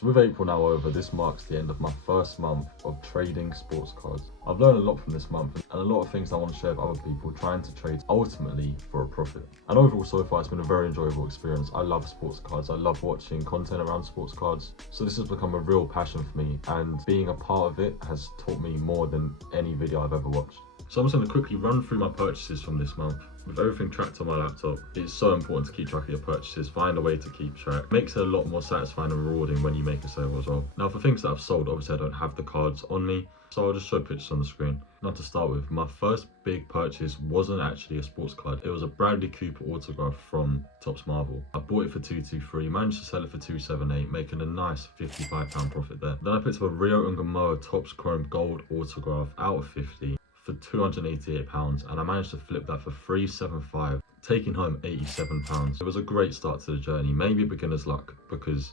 So with April now over, this marks the end of my first month of trading sports cards. I've learned a lot from this month and a lot of things I want to share with other people trying to trade ultimately for a profit. And overall so far it's been a very enjoyable experience. I love sports cards, I love watching content around sports cards. So this has become a real passion for me, and being a part of it has taught me more than any video I've ever watched. So I'm just going to quickly run through my purchases from this month. With everything tracked on my laptop, it's so important to keep track of your purchases, find a way to keep track. It makes it a lot more satisfying and rewarding when you make a sale as well. Now for things that I've sold, obviously I don't have the cards on me, so I'll just show pictures on the screen. Now to start with, my first big purchase wasn't actually a sports card. It was a Bradley Cooper autograph from Topps Marvel. I bought it for $223, managed to sell it for $278, making a nice £55 profit there. Then I picked up a Rio Ungamoa Topps Chrome Gold autograph out of 50. For £288, and I managed to flip that for $375, taking home £87. It was a great start to the journey, maybe beginner's luck because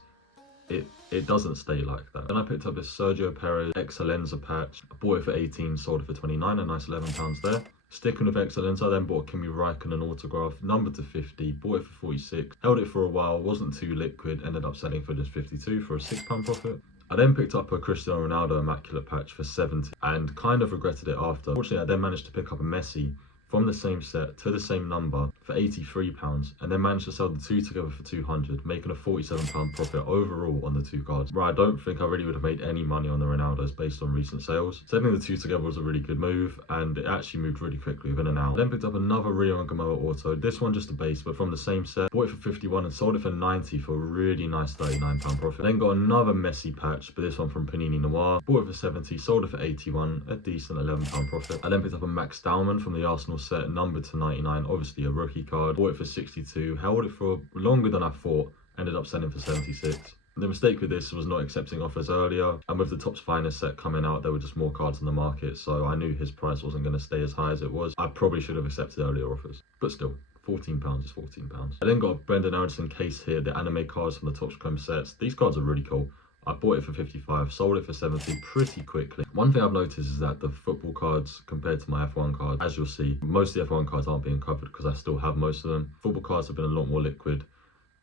it doesn't stay like that. Then I picked up this Sergio Perez Excellenza patch. I bought it for 18, sold it for 29, a nice £11 there. Sticking with Excellenza, I then bought a Kimi Raikkonen autograph, numbered to 50, bought it for 46, held it for a while, wasn't too liquid, ended up selling for just 52 for a £6 profit. I then picked up a Cristiano Ronaldo Immaculate patch for 70 and kind of regretted it after. Fortunately, I then managed to pick up a Messi from the same set to the same number for £83, and then managed to sell the two together for 200, making a £47 profit overall on the two cards. Right, I don't think I really would have made any money on the Ronaldos based on recent sales. Selling the two together was a really good move, and it actually moved really quickly within an hour. Then picked up another Rio Ungamoa auto, this one just a base, but from the same set. Bought it for 51 and sold it for 90 for a really nice £39 profit. Then got another Messi patch, but this one from Panini Noir. Bought it for 70, sold it for 81, a decent £11 profit. I then picked up a Max Dowman from the Arsenal set, numbered to 99, obviously a rookie card. Bought it for 62, held it for longer than I thought, ended up selling for 76. The mistake with this was not accepting offers earlier, and with the Topps Finest set coming out, there were just more cards on the market, so I knew his price wasn't going to stay as high as it was. I probably should have accepted earlier offers, but still, £14 is £14. I then got a Brendan Aronson case here, the anime cards from the Topps Chrome sets. These cards are really cool. I bought it for 55, sold it for 70 pretty quickly. One thing I've noticed is that the football cards compared to my F1 cards, as you'll see, most of the F1 cards aren't being covered because I still have most of them. Football cards have been a lot more liquid.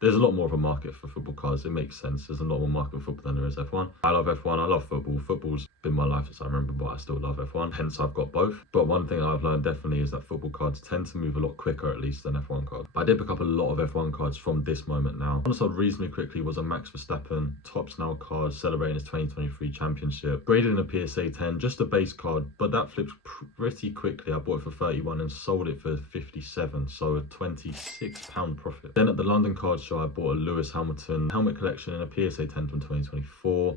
There's a lot more of a market for football cards. It makes sense. There's a lot more market for football than there is F1. I love F1. I love football. Football's been my life since I remember, but I still love F1. Hence, I've got both. But one thing I've learned definitely is that football cards tend to move a lot quicker, at least, than F1 cards. But I did pick up a lot of F1 cards from this moment now. One I sold reasonably quickly was a Max Verstappen Topps Now card celebrating his 2023 championship. Graded in a PSA 10, just a base card, but that flipped pretty quickly. I bought it for 31 and sold it for 57, so a £26 profit. Then at the London Card Show, I bought a Lewis Hamilton helmet collection in a PSA 10 from 2024.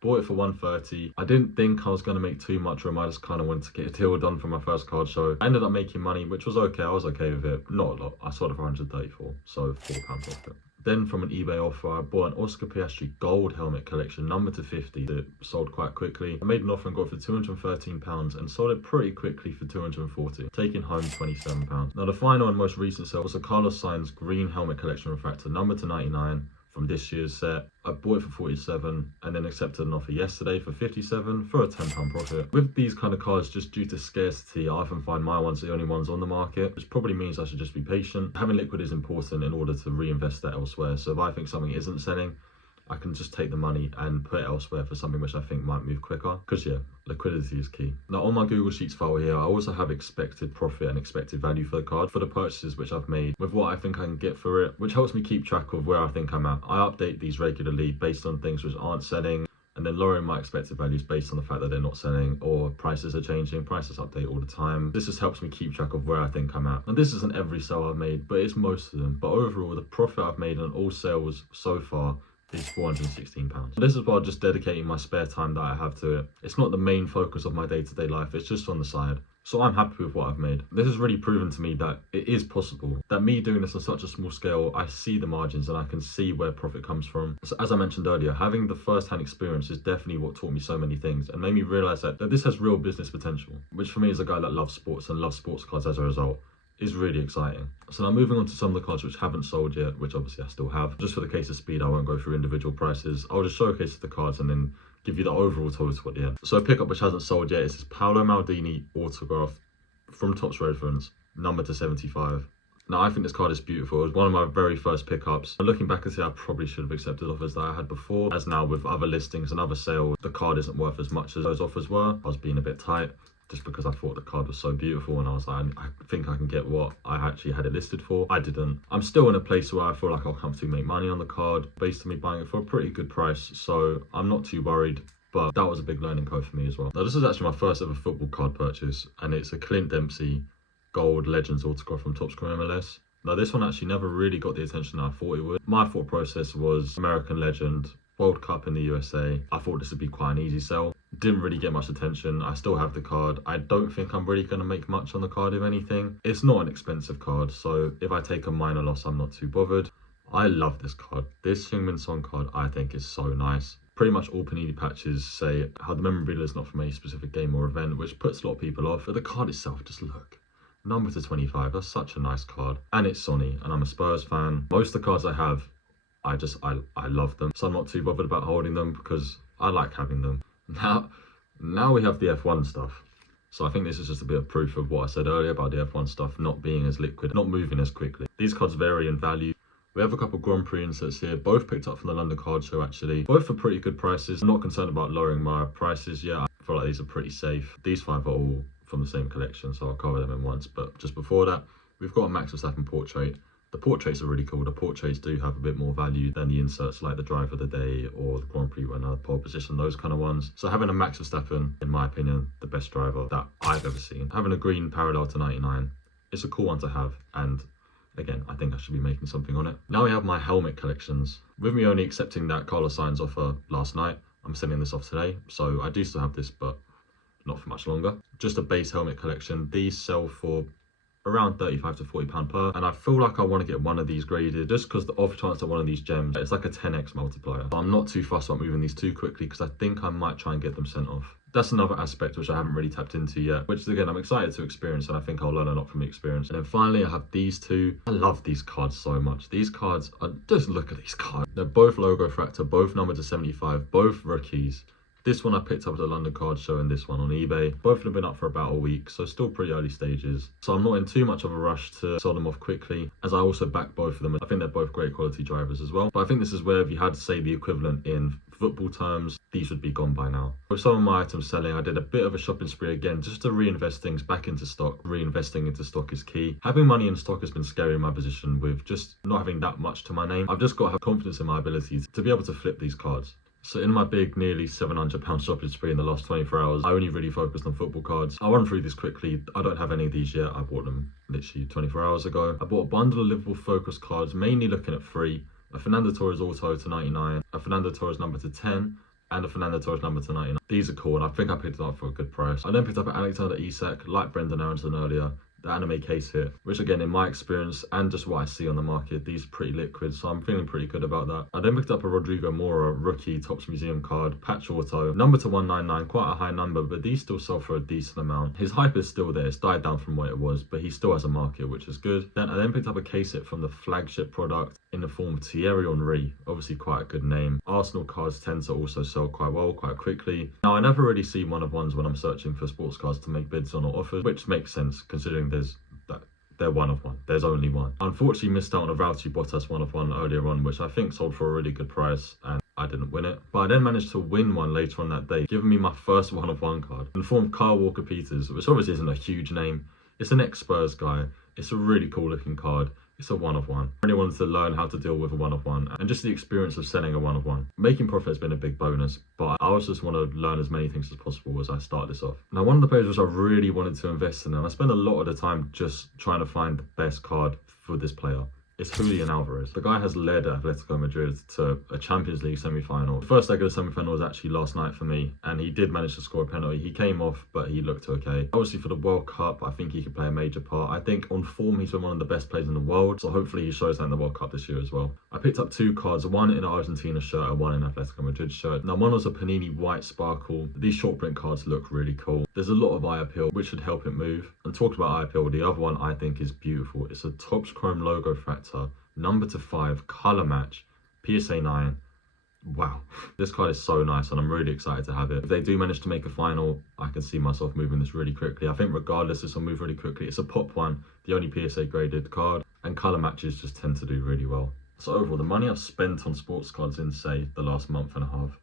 Bought it for 130. I didn't think I was going to make too much room. I just kind of wanted to get a deal done for my first card show. I ended up making money, which was okay. I was okay with it. Not a lot. I sold it for 134, so £4 profit. Then from an eBay offer, I bought an Oscar Piastri gold helmet collection, numbered to 50, that sold quite quickly. I made an offer and got it for £213 and sold it pretty quickly for £240, taking home £27. Now the final and most recent sale was a Carlos Sainz green helmet collection refractor, numbered to 99. From this year's set. I bought it for 47 and then accepted an offer yesterday for 57 for a £10 profit. With these kind of cards, just due to scarcity, I often find my ones the only ones on the market, which probably means I should just be patient. Having liquid is important in order to reinvest that elsewhere. So if I think something isn't selling, I can just take the money and put it elsewhere for something which I think might move quicker. Because yeah, liquidity is key. Now on my Google Sheets file here, I also have expected profit and expected value for the card for the purchases which I've made with what I think I can get for it, which helps me keep track of where I think I'm at. I update these regularly based on things which aren't selling, and then lowering my expected values based on the fact that they're not selling or prices are changing. Prices update all the time. This just helps me keep track of where I think I'm at. And this isn't every sale I've made, but it's most of them. But overall, the profit I've made on all sales so far is £416. This is while just dedicating my spare time that I have to it. It's not the main focus of my day-to-day life, it's just on the side. So I'm happy with what I've made. This has really proven to me that it is possible. That me doing this on such a small scale, I see the margins and I can see where profit comes from. So as I mentioned earlier, having the first-hand experience is definitely what taught me so many things and made me realise that this has real business potential, which for me as a guy that loves sports and loves sports cards as a result, is really exciting. So now moving on to some of the cards which haven't sold yet, which obviously I still have. Just for the case of speed, I won't go through individual prices. I'll just showcase the cards and then give you the overall total at the end. So a pickup which hasn't sold yet is this Paolo Maldini autograph from Topps Reference, number to 75. Now, I think this card is beautiful. It was one of my very first pickups. And looking back and see, I probably should have accepted offers that I had before. As now with other listings and other sales, the card isn't worth as much as those offers were. I was being a bit tight just because I thought the card was so beautiful, and I was like, I think I can get what I actually had it listed for. I didn't. I'm still in a place where I feel like I'll comfortably make money on the card based on me buying it for a pretty good price. So I'm not too worried. But that was a big learning curve for me as well. Now, this is actually my first ever football card purchase, and it's a Clint Dempsey Gold Legends autograph from Top Score MLS. Now, this one actually never really got the attention I thought it would. My thought process was American legend, World Cup in the USA. I thought this would be quite an easy sell. Didn't really get much attention. I still have the card. I don't think I'm really going to make much on the card, if anything. It's not an expensive card, so if I take a minor loss, I'm not too bothered. I love this card. This Heung-min Son card, I think, is so nice. Pretty much all Panini patches say how the memorabilia is not from a specific game or event, which puts a lot of people off. But the card itself, just look. Number to 25, that's such a nice card. And it's Sonny, and I'm a Spurs fan. Most of the cards I have, I love them. So I'm not too bothered about holding them because I like having them. Now we have the F1 stuff. So I think this is just a bit of proof of what I said earlier about the F1 stuff not being as liquid, not moving as quickly. These cards vary in value. We have a couple Grand Prix inserts here, both picked up from the London Card Show actually. Both for pretty good prices. I'm not concerned about lowering my prices yet. I feel like these are pretty safe. These 5 are all from the same collection, so I'll cover them in once. But just before that, we've got a Max Verstappen portrait. The portraits are really cool. The portraits do have a bit more value than the inserts like the Driver of the Day or the Grand Prix winner, pole position, those kind of ones. So having a Max Verstappen, in my opinion, the best driver that I've ever seen. Having a green parallel to 99, it's a cool one to have, and again, I think I should be making something on it. Now we have my helmet collections. With me only accepting that Carlos Sainz offer last night, I'm sending this off today. So I do still have this, but not for much longer. Just a base helmet collection. These sell for around £35 to £40 per, and I feel like I want to get one of these graded just because the off chance that one of these gems, it's like a 10x multiplier. I'm not too fussed about moving these too quickly because I think I might try and get them sent off. That's another aspect which I haven't really tapped into yet, which again, I'm excited to experience, and I think I'll learn a lot from the experience. And then finally, I have these two. I love these cards so much. These cards are, just look at these cards. They're both logo fractor, both numbered to 75, both rookies. This one I picked up at the London Card Show and this one on eBay. Both have been up for about a week, so still pretty early stages. So I'm not in too much of a rush to sell them off quickly, as I also back both of them. I think they're both great quality drivers as well. But I think this is where if you had to say the equivalent in football terms, these would be gone by now. With some of my items selling, I did a bit of a shopping spree again, just to reinvest things back into stock. Reinvesting into stock is key. Having money in stock has been scary in my position with just not having that much to my name. I've just got to have confidence in my ability to be able to flip these cards. So in my big nearly £700 shopping spree in the last 24 hours, I only really focused on football cards. I'll run through this quickly. I don't have any of these yet. I bought them literally 24 hours ago. I bought a bundle of Liverpool Focus cards, mainly looking at 3. A Fernando Torres Auto to 99, a Fernando Torres number to 10, and a Fernando Torres number to 99. These are cool, and I think I picked it up for a good price. I then picked up an Alexander Isak, like Brendan Aronson earlier, the anime case hit, which again, in my experience and just what I see on the market, these are pretty liquid, so I'm feeling pretty good about that. I then picked up a Rodrigo Mora rookie Topps Museum card, patch auto, number to 199, quite a high number, but these still sell for a decent amount. His hype is still there, it's died down from what it was, but he still has a market, which is good. Then I then picked up a case hit from the flagship product in the form of Thierry Henry, obviously quite a good name. Arsenal cards tend to also sell quite well, quite quickly. Now, I never really see one-of-ones when I'm searching for sports cards to make bids on or offers, which makes sense considering they're one-of-one. There's only one. Unfortunately, missed out on a Valtteri Bottas one-of-one earlier on, which I think sold for a really good price, and I didn't win it. But I then managed to win one later on that day, giving me my first one-of-one card in the form of Kyle Walker-Peters, which obviously isn't a huge name. It's an ex-Spurs guy. It's a really cool-looking card. It's a one-of-one. I really wanted to learn how to deal with a one-of-one and just the experience of selling a one-of-one. Making profit has been a big bonus, but I also just want to learn as many things as possible as I start this off. Now, one of the players which I really wanted to invest in, and I spent a lot of the time just trying to find the best card for this player, is Julian Alvarez. The guy has led Atletico Madrid to a Champions League semi-final. The first leg of the semi-final was actually last night for me, and he did manage to score a penalty. He came off, but he looked okay. Obviously, for the World Cup, I think he could play a major part. I think on form, he's been one of the best players in the world, so hopefully he shows that in the World Cup this year as well. I picked up 2 cards, one in an Argentina shirt and one in an Atletico Madrid shirt. Now, one was a Panini White Sparkle. These short print cards look really cool. There's a lot of eye appeal, which should help it move. And talking about eye appeal, the other one I think is beautiful. It's a Topps Chrome logo fractor, number to 5, color match, PSA 9. Wow, this card is so nice and I'm really excited to have it. If they do manage to make a final, I can see myself moving this really quickly. I think regardless, this will move really quickly. It's a pop one, the only PSA graded card. and colour matches just tend to do really well. So overall, the money I've spent on sports cards in, say, the last month and a half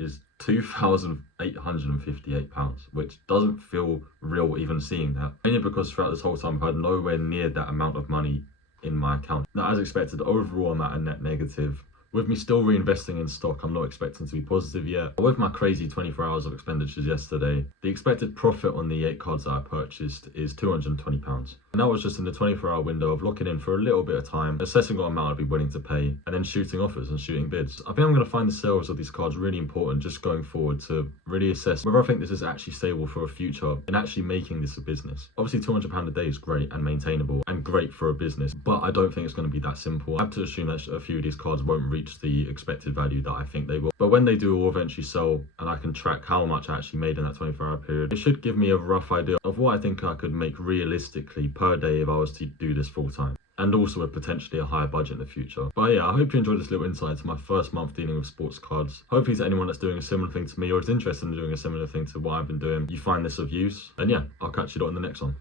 is £2,858, which doesn't feel real even seeing that. Mainly because throughout this whole time I've had nowhere near that amount of money in my account. Now, as expected, overall I'm at a net negative. With me still reinvesting in stock, I'm not expecting to be positive yet. With my crazy 24 hours of expenditures yesterday, the expected profit on the 8 cards that I purchased is £220. And that was just in the 24-hour window of locking in for a little bit of time, assessing what amount I'd be willing to pay, and then shooting offers and shooting bids. I think I'm going to find the sales of these cards really important just going forward to really assess whether I think this is actually stable for a future and actually making this a business. Obviously £200 a day is great and maintainable and great for a business, but I don't think it's going to be that simple. I have to assume that a few of these cards won't reach the expected value that I think they will. But when they do all eventually sell and I can track how much I actually made in that 24-hour period, it should give me a rough idea of what I think I could make realistically per day if I was to do this full time. And also with potentially a higher budget in the future. But yeah, I hope you enjoyed this little insight into my first month dealing with sports cards. Hopefully to anyone that's doing a similar thing to me or is interested in doing a similar thing to what I've been doing, you find this of use. And yeah, I'll catch you on the next one.